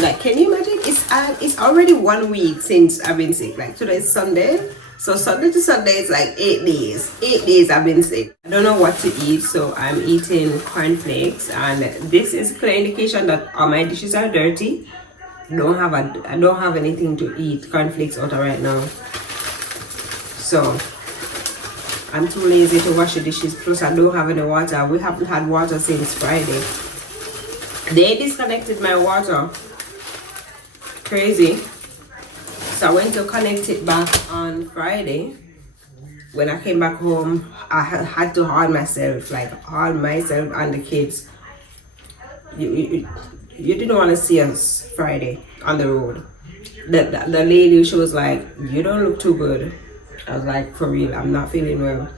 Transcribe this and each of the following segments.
Like, can you imagine? It's already 1 week since I've been sick. Like, today is Sunday. So Sunday to Sunday is like 8 days. 8 days I've been sick. I don't know what to eat, so I'm eating cornflakes, and this is a clear indication that all my dishes are dirty. I don't have anything to eat cornflakes out of right now. So I'm too lazy to wash the dishes. Plus I don't have any water. We haven't had water since Friday. They disconnected my water. Crazy. So I went to connect it back on Friday. When I came back home, I had to haul myself and the kids. You didn't want to see us Friday on the road. The lady, she was like, you don't look too good. I was like, for real, I'm not feeling well.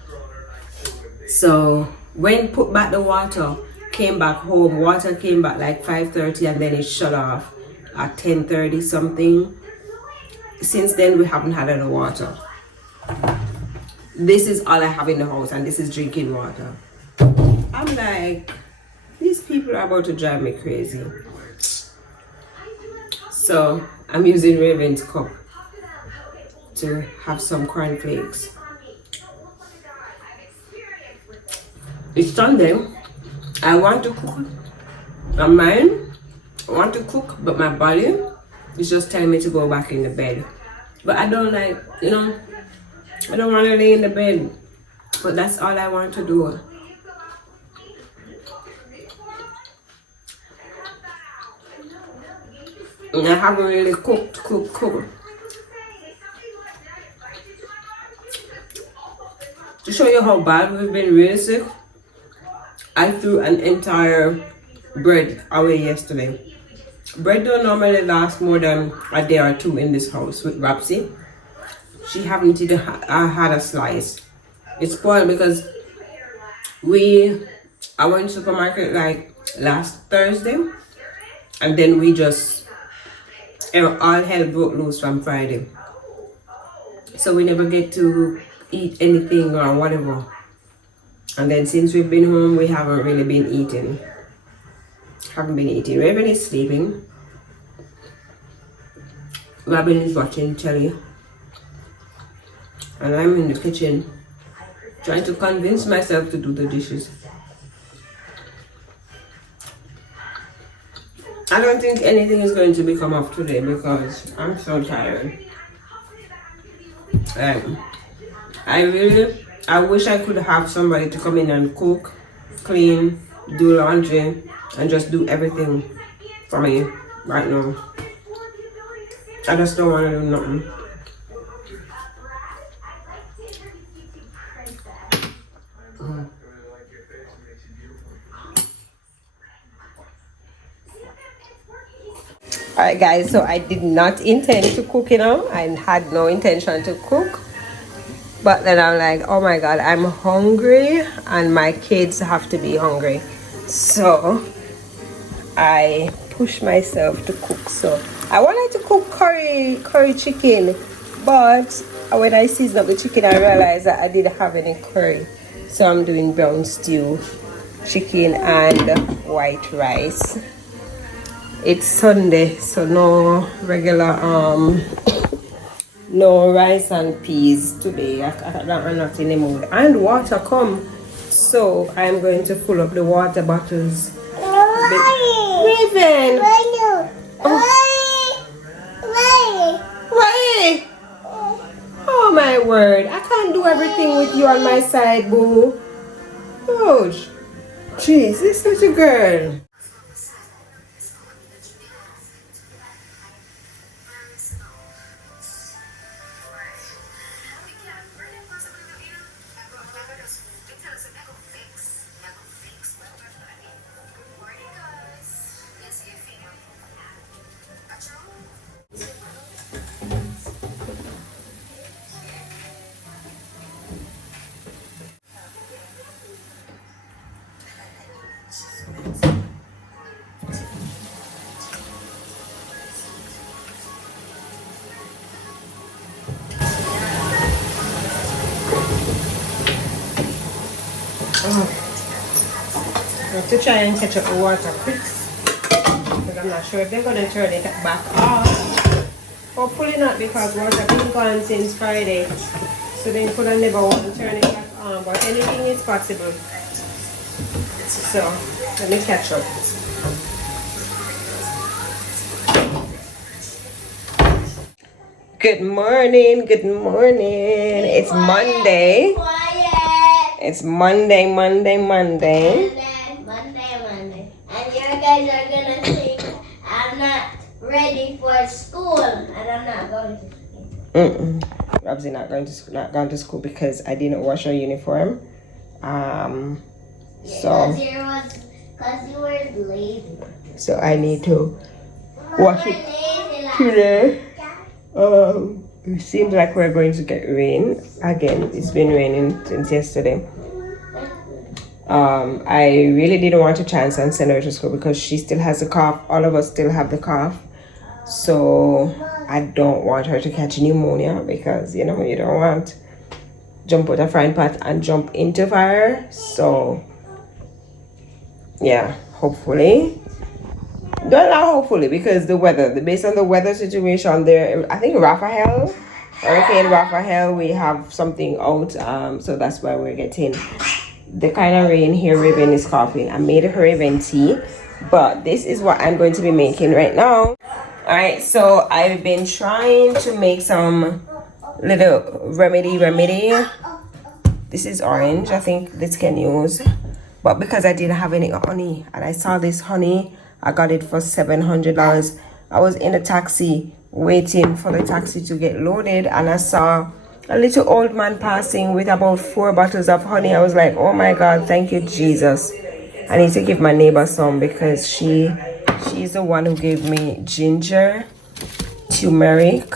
So when put back the water, came back home, water came back like 5:30, and then it shut off at 10:30 something. Since then we haven't had any water. This is all I have in the house, and this is drinking water. I'm like, these people are about to drive me crazy. So I'm using Raven's cup to have some cornflakes. It's Sunday. I want to cook. I want to cook, but my body is just telling me to go back in the bed. But I don't like, I don't want to lay in the bed. But that's all I want to do. And I haven't really cooked. To show you how bad we've been really sick, I threw an entire bread away yesterday. Bread don't normally last more than a day or two in this house with Rapsy. She haven't even had a slice. It's spoiled because I went to the supermarket like last Thursday, and then we just all hell broke loose from Friday. So we never get to eat anything or whatever. And then since we've been home, we haven't really been eating. Raven is sleeping. Robin is watching telly. And I'm in the kitchen trying to convince myself to do the dishes. I don't think anything is going to become off today because I'm so tired. I wish I could have somebody to come in and cook, clean, do laundry, and just do everything for me right now. I just don't want to do nothing. Alright guys, so I did not intend to cook, I had no intention to cook. But then I'm like, oh my god, I'm hungry and my kids have to be hungry. So I pushed myself to cook. So I wanted to cook curry chicken, but when I seasoned up the chicken, I realized that I didn't have any curry. So I'm doing brown stew, chicken and white rice. It's Sunday, so no regular no rice and peas today. I'm not in the mood. And water come, so I'm going to fill up the water bottles. Raven! Why? Oh my word, I can't do everything with you on my side, boo. Oh, jeez, this little girl. I have to try and catch up the water quick because I'm I'm not sure if they're gonna turn it back off. Hopefully not, because water been gone since Friday. So they could have never want to turn it back on. But anything is possible. So let me catch up. Good morning, good morning. It's Monday. It's Monday. Monday. And you guys are gonna think I'm not ready for school and I'm not going to school. Rob's not going to school because I didn't wash her uniform. So because you were lazy. So I need to wash it today. It seems like we're going to get rain again. It's been raining since yesterday. I really didn't want to chance and send her to school because she still has a cough. All of us still have the cough. So I don't want her to catch pneumonia because, you know, you don't want jump out a frying pan and jump into fire. So yeah, hopefully. Not hopefully, because the weather, based on the weather situation there, I think Hurricane Raphael, we have something out. So that's why we're getting the kind of rain here. Raven is coughing. I made her Raven tea, but this is what I'm going to be making right now. All right, so I've been trying to make some little remedy. This is orange. I think this can use, but because I didn't have any honey and I saw this honey, I got it for $700. I was in a taxi waiting for the taxi to get loaded, and I saw a little old man passing with about 4 bottles of honey. I was like, oh my God, thank you, Jesus. I need to give my neighbor some because she's the one who gave me ginger, turmeric.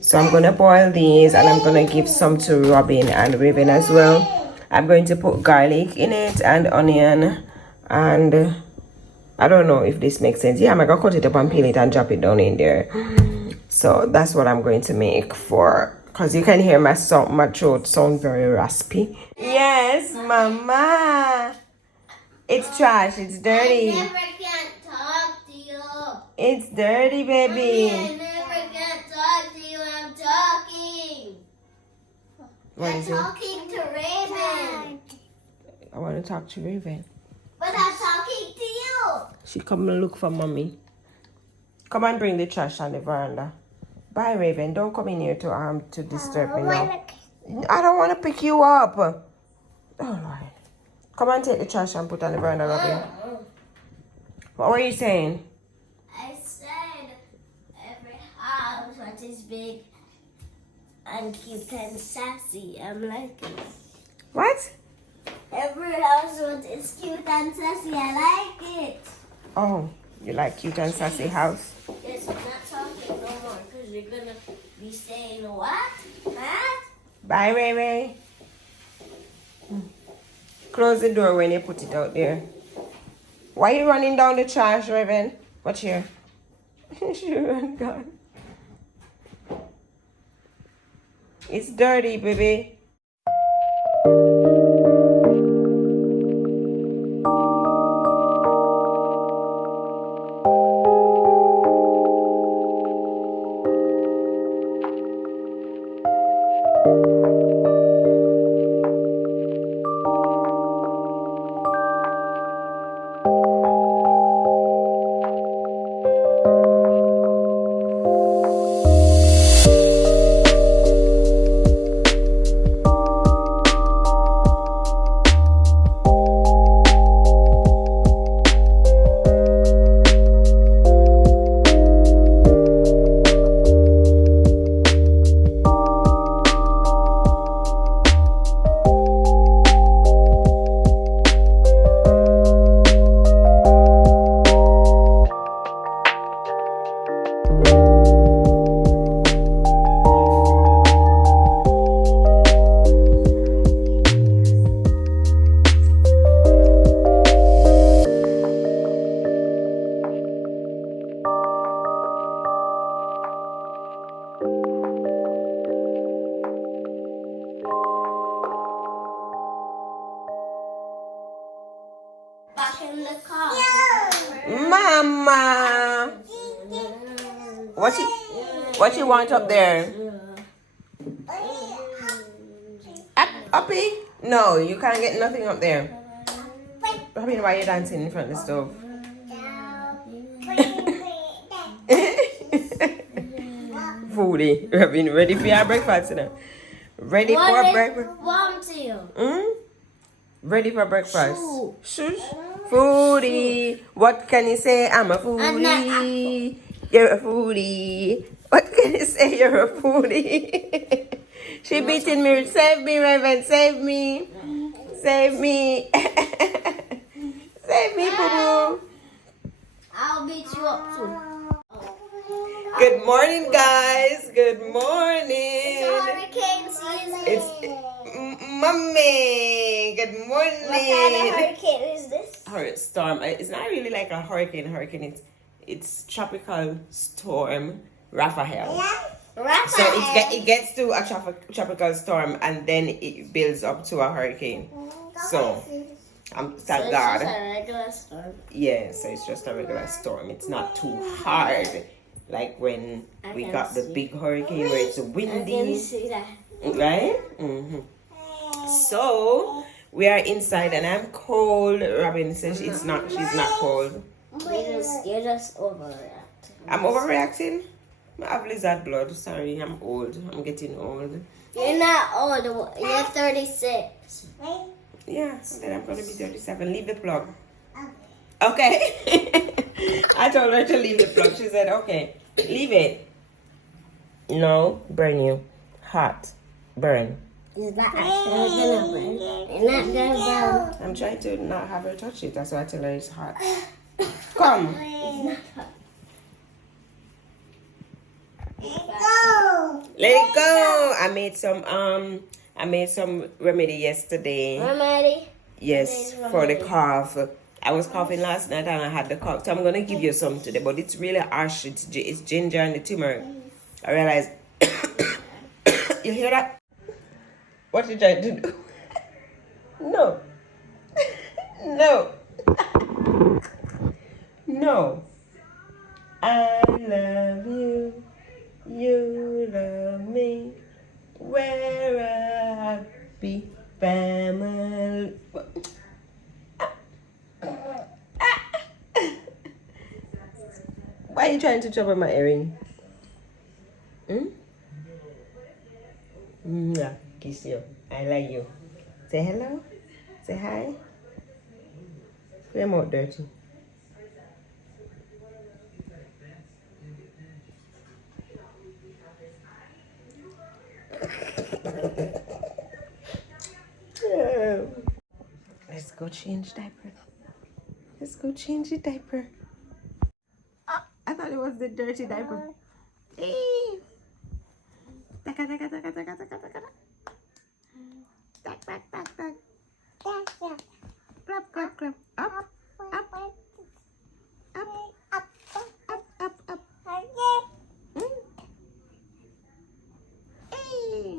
So I'm gonna boil these and I'm gonna give some to Robin and Raven as well. I'm going to put garlic in it and onion, and I don't know if this makes sense. Yeah, I'm gonna cut it up and peel it and drop it down in there. So that's what I'm going to make for, because you can hear my throat sound very raspy. Yes, Mama. It's trash. It's dirty. I never can talk to you. It's dirty, baby. I never can talk to you. I'm talking. What I'm is it? talking to Raven. I want to talk to Raven. But I'm talking to you. She come and look for mommy. Come and bring the trash on the veranda. Bye, Raven. Don't come in here to disturb me now. I don't want to pick you up. Oh Lord. Come and take the trash and put on the veranda, Robin. What were you saying? I said every house what is big and cute and sassy. I'm like it. What? Every house what is cute and sassy. I like it. Oh, you like cute and sassy house? Yes, I'm not talking no more because you're gonna be saying what? What? Bye, Ray Ray. Close the door when you put it out there. Why are you running down the trash, Raven? Watch here. She ran gone. It's dirty, baby. Back in the car. Mama! What you want up there? Uppy? No, you can't get nothing up there. Robin, why are you dancing in front of the stove? Foodie. Robin, ready for your breakfast now? Ready for breakfast? Warm to you. Ready for breakfast? Shush. Foodie. What can you say? I'm a foodie. You're a foodie. What can you say? You're a foodie. She beating me. Save me, Raven. Save me. Save me. Save me, boo boo. I'll beat you up too. Good morning, guys. Good morning. It's hurricane season. It's Mommy. Good morning. What kind of hurricane is this? Storm. It's not really like a hurricane. It's tropical storm Raphael. So it gets to a tropical storm and then it builds up to a hurricane. So thank God. It's just a regular storm. Yeah, so it's just a regular storm. It's not too hard like when we got the big hurricane where it's windy. I can see that. Right? So we are inside and I'm cold. Robin says she's not cold. You're just overreacting. I'm overreacting? I have lizard blood. Sorry, I'm old. I'm getting old. You're not old. You're 36. Yeah, then I'm going to be 37. Leave the plug. Okay. I told her to leave the plug. She said, okay, leave it. No, burn you. Hot. Burn. Is that actually gonna burn? You're not gonna burn. I'm trying to not have her touch it. That's why I tell her it's hot. Come. Let it go. I made some remedy yesterday. Remedy? Yes, for the cough. I was coughing last night and I had the cough. So I'm gonna give you some today, but it's really harsh. It's ginger and the turmeric. I realized. You hear that? What you trying to do? No. No. No. I love you. You love me. We're a happy family. Why are you trying to chop up my earring? Kiss you. I like you. Say hello. Say hi. Put your mouth dirty. Let's go change diaper. Let's go change the diaper. Oh, I thought it was the dirty diaper. Hey. Taka taka taka taka taka taka. Tak tak tak tak. Clap clap clap. Up up up up up up up. Hey.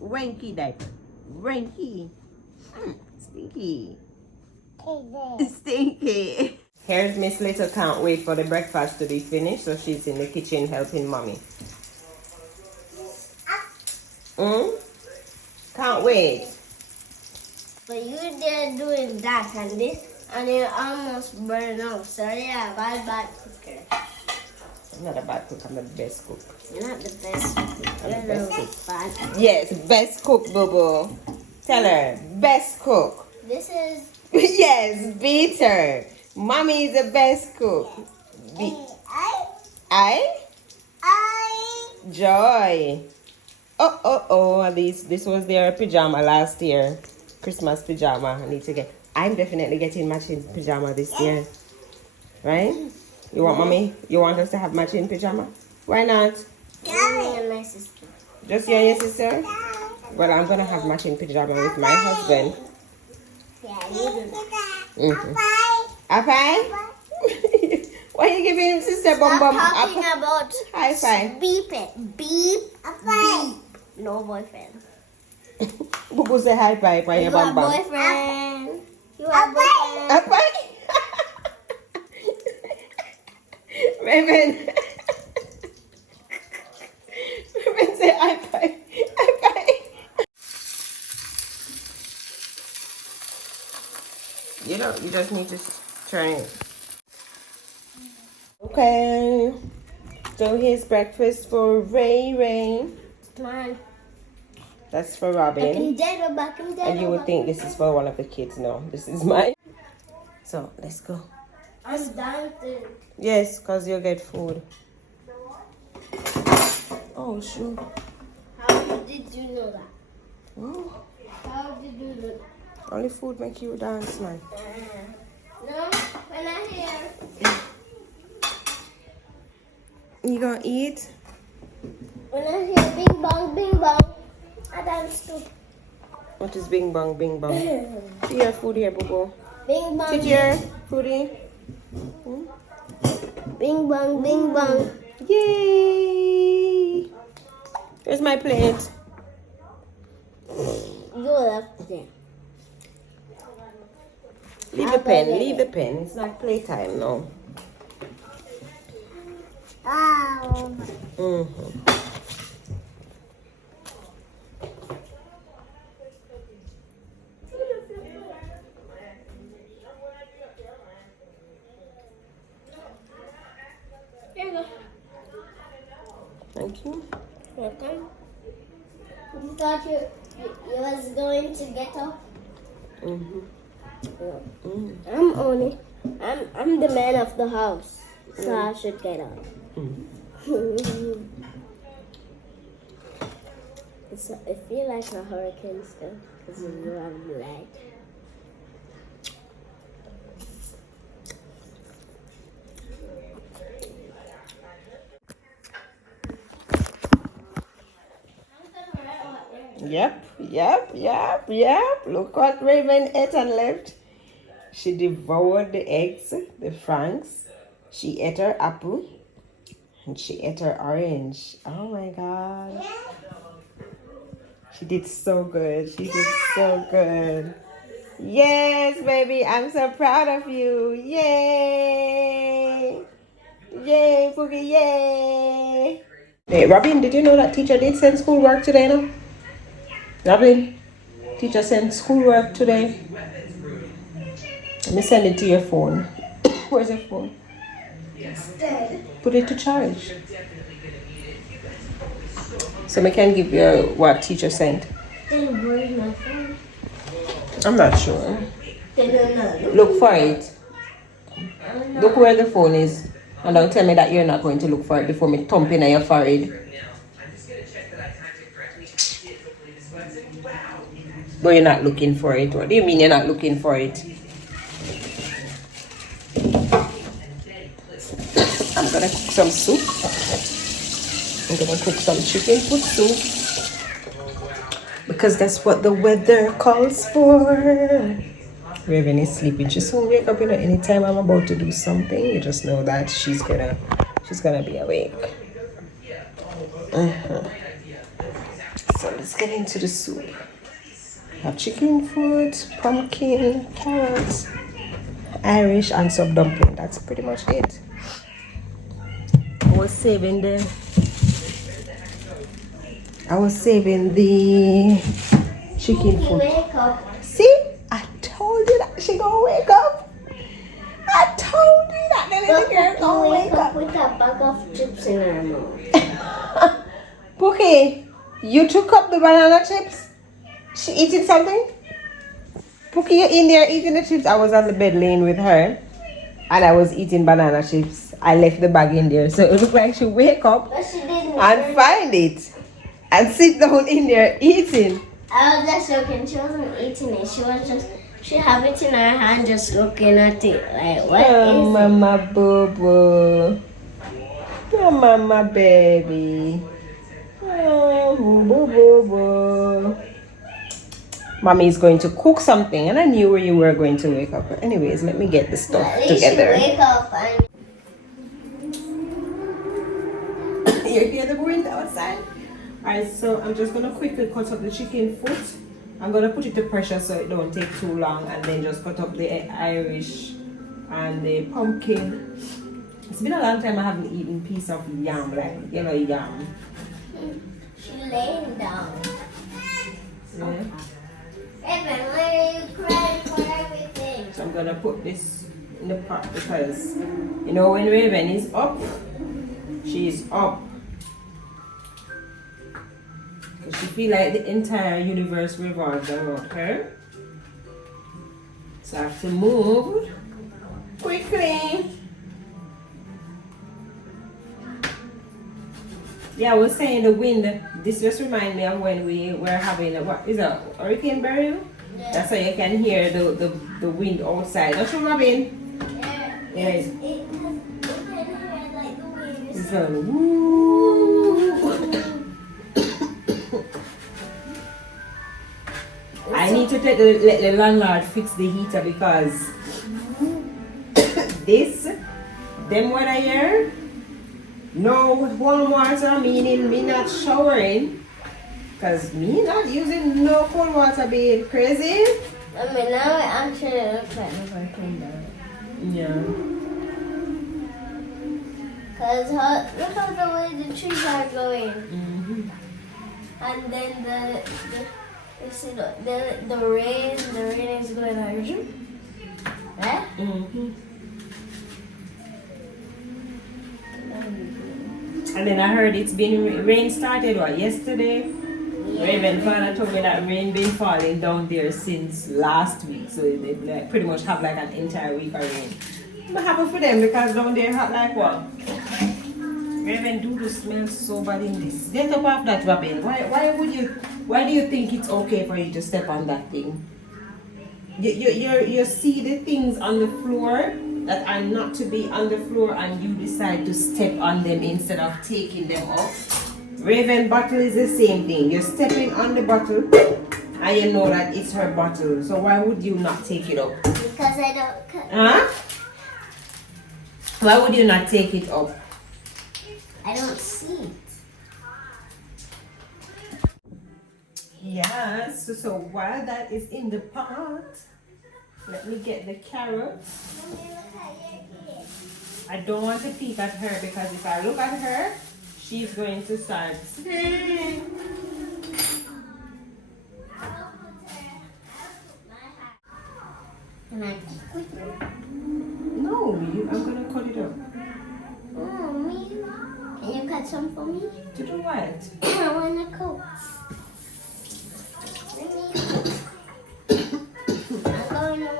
Wanky diaper. Wanky. Stinky. Stinky. Here's Miss Little can't wait for the breakfast to be finished, so she's in the kitchen helping mommy. Can't wait. But you did doing that and this, and you almost burned out. So yeah, bad cooker. I'm not a bad cook, I'm the best cook. You're not the best cook. You're the best the bad. Yes, best cook, Boo. Tell her, best cook. This is... Yes, beat her. Mommy is the best cook. I? Joy. Oh, this was their pajama last year. Christmas pajama. I need to get... I'm definitely getting matching pajama this year. Right? You want mommy? You want us to have matching pajama? Why not? Me and my sister. Just you and your sister? Well, I'm gonna have matching pajama with my husband. Yeah, you do that. High five? Why are you giving him sister bum bum? I'm talking about high five. Beep it. Beep. Beep. No boyfriend. Boo say high five by your bum bum. Boyfriend. You have boyfriend. High five? Raven. Raven say high five. High five. You know, you just need to turn it. Okay. So here's breakfast for Ray. Mine. That's for Robin. Back And you would think this is for one of the kids. No, this is mine. So let's go. I'm dancing. Yes, because you'll get food. Oh, shoot. How did you know that? Mm. How did you know that? Only food make you dance, man. No, when I hear. You gonna eat? When I hear bing bong, I dance too. What is bing bong, bing bong? See your food here, boo boo. Bing bong. Sit here, foodie. Hmm? Bing bong. Yay! Here's my plate. You left there. Leave the pen, leave the pen. It's not playtime, no. Ow. Mm-hmm. Here you go. Thank you. Welcome. You thought you was going to get up? Mm-hmm. No. Mm. I'm the man of the house, so I should get up. Mm. I feel like a hurricane still because of the light. Yep. Look what Raven ate and left. She devoured the eggs, the franks. She ate her apple. And she ate her orange. Oh my God. She did so good. Yes, baby. I'm so proud of you. Yay. Yay, Pookie, yay. Hey, Robin, did you know that teacher did send schoolwork today, no? Robin, teacher sent schoolwork today. Let me send it to your phone. Where's your phone? Put it to charge. So I can give you what teacher sent. Then where's my phone? I'm not sure. No. Look for it. Look where the phone is. And don't tell me that you're not going to look for it before me thump in your forehead. But you're not looking for it. What do you mean you're not looking for it? I'm gonna cook some soup. I'm gonna cook some chicken foot soup. Because that's what the weather calls for. Raven is sleeping. She soon wake up, you know, anytime I'm about to do something, you just know that she's gonna be awake. So let's get into the soup. I have chicken foot, pumpkin, carrots, Irish, and some dumpling. That's pretty much it. I was saving the chicken foot. Wake up. See? I told you that she gonna wake up. I told you that the little girl gonna wake up. With a bag of chips in her mouth. Pookie, you took up the banana chips? She eating something? Pookie, you're in there eating the chips. I was on the bed laying with her and I was eating banana chips. I left the bag in there. So it looked like she wake up But she didn't. and find it and sit down in there eating. I was just joking. She wasn't eating it. She had it in her hand just looking at it. Like, what Oh, is mama boo boo. Oh, mama baby. Oh, boo boo boo boo. Mommy is going to cook something and I knew where you were going to wake up. But anyways, let me get the stuff At least together. you wake up and You hear the wind outside? Alright, so I'm just gonna quickly cut up the chicken foot. I'm gonna put it to pressure so it don't take too long, and then just cut up the Irish and the pumpkin. It's been a long time I haven't eaten piece of yam, like yellow yam. She's laying down. Yeah. Evan, why are you crying for everything? So I'm gonna put this in the pot because you know when Raven is up, she's up. Cause she feel like the entire universe revolves around her. So I have to move quickly. Yeah, I was saying the wind. This just reminds me of when we were having what is a hurricane barrier. Yeah. That's how you can hear the wind outside. Don't you, Robin? Yeah. Yes. It can hear like the wind. It's a woo. I need to let the landlord fix the heater because them weather here, no warm water, meaning me not showering, because me not using no cold water, babe. Crazy? I mean, now it actually looks like the hurricane barrier. Yeah. Because look at the way the trees are going. Mm-hmm. And then the rain is going on. Right? Mm-hmm. And then I heard it's been rain started yesterday. Yeah. Raven father told me that rain been falling down there since last week, so they like pretty much have like an entire week of rain. I'm happy for them because down there hot like what? Raven do smell so bad in this. Get up off that, Robin. Why do you think it's okay for you to step on that thing? You see the things on the floor that are not to be on the floor and you decide to step on them instead of taking them off. Raven bottle is the same thing. You're stepping on the bottle and you know that it's her bottle. So why would you not take it up? Because I don't. Huh? Why would you not take it up? I don't see it. Yes, so while that is in the pot, let me get the carrots. Mommy, look at your kid. I don't want to peek at her because if I look at her, she's going to start screaming. Can I pick with you? No, I'm going to cut it up. Oh, me? Can you cut some for me? To do what? I want a coat. I'm going to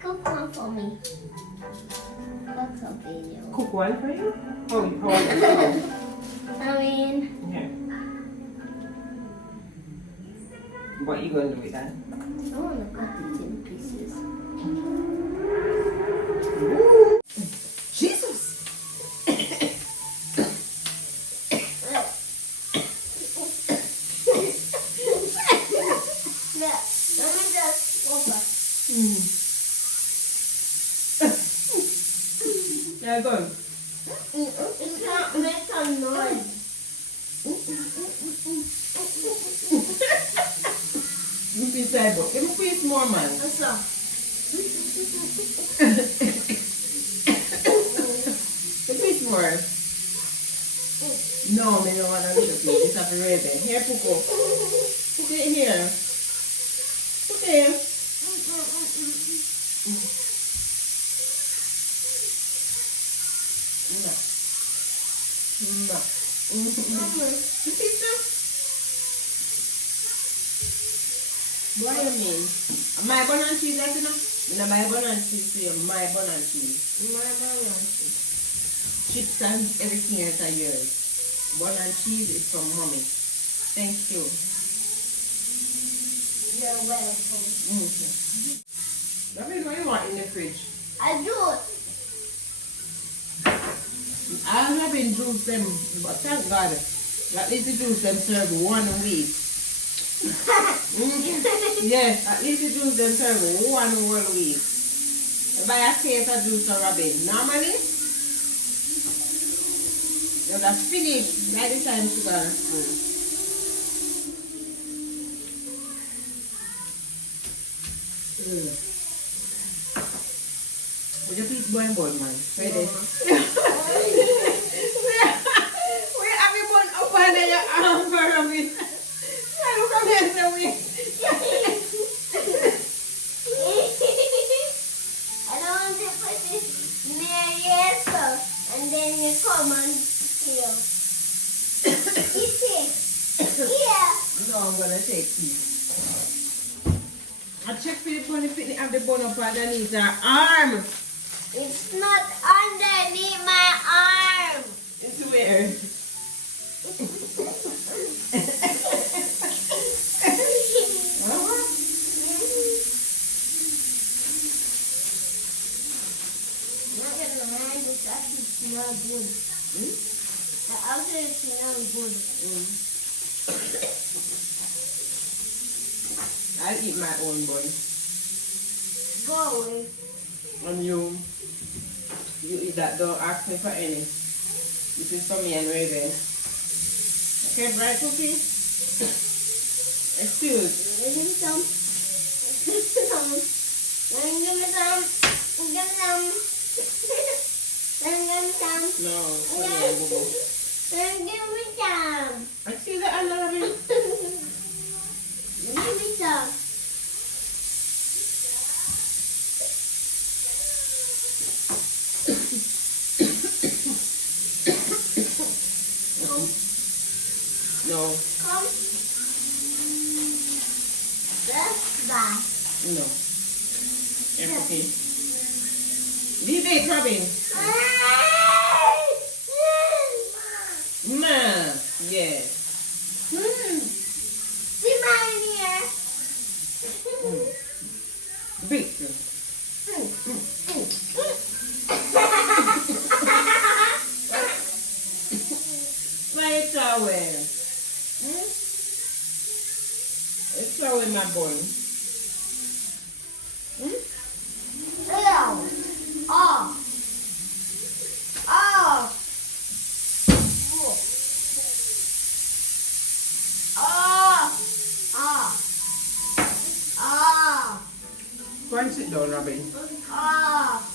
cook one for me. Cook something. Cook one for you? Oh, how I mean, yeah. What are you going to do with that? I want to cut it in pieces. Ooh. Jesus! Yeah, let me just over. Yeah, go on. It can't make a noise. You see side book. Let me put more, man. What's up? The piece more. No, I don't want a little piece. It's a Raven. Here, Puko. Put it here. Put it here. No. No. You see, sir? What do you mean? My bun and cheese, like, you know? You know, my bun and cheese for you. My bun and cheese. My balance. Chips and everything else are yours. Bun and cheese is from mommy. Thank you. You're welcome. That is what you want in the fridge. I do it. I haven't juiced them, but thank God. At least the juice them serve 1 week. Yes, at least the juice them serve 1 week. I buy a case of juice for Robin. Normally, you would have finished by the time she got to school. Would you please go and bun, man? Ready? We have your bun up under your arm for a minute. Look at this, we. I don't want to put this near your so, and then you come and steal. Eat it. Yeah. No, I'm gonna take these. I check for the bun if it have the bun up underneath her arm. It's not underneath my arm. It's where? Not gonna mind it actually smells good. The outside smells good. I'll eat my own bun. Go away. And you eat that, don't ask me for any. This is for me and Raven. Okay, bright cookie? Excuse. Give me some. Give me some. Give me some. Give me some. Give me some. No, for me and Boo. Give me some. Excuse that, I'm not having. Give me some. No. Come. Let's buy. No. Okay. Leave it, Robin. Ma. Yeah. See mine here. Big. Right away. It's all in my bun. Hello. Oh. Oh. Oh. Oh. Oh. Go and sit down, Robin. Oh.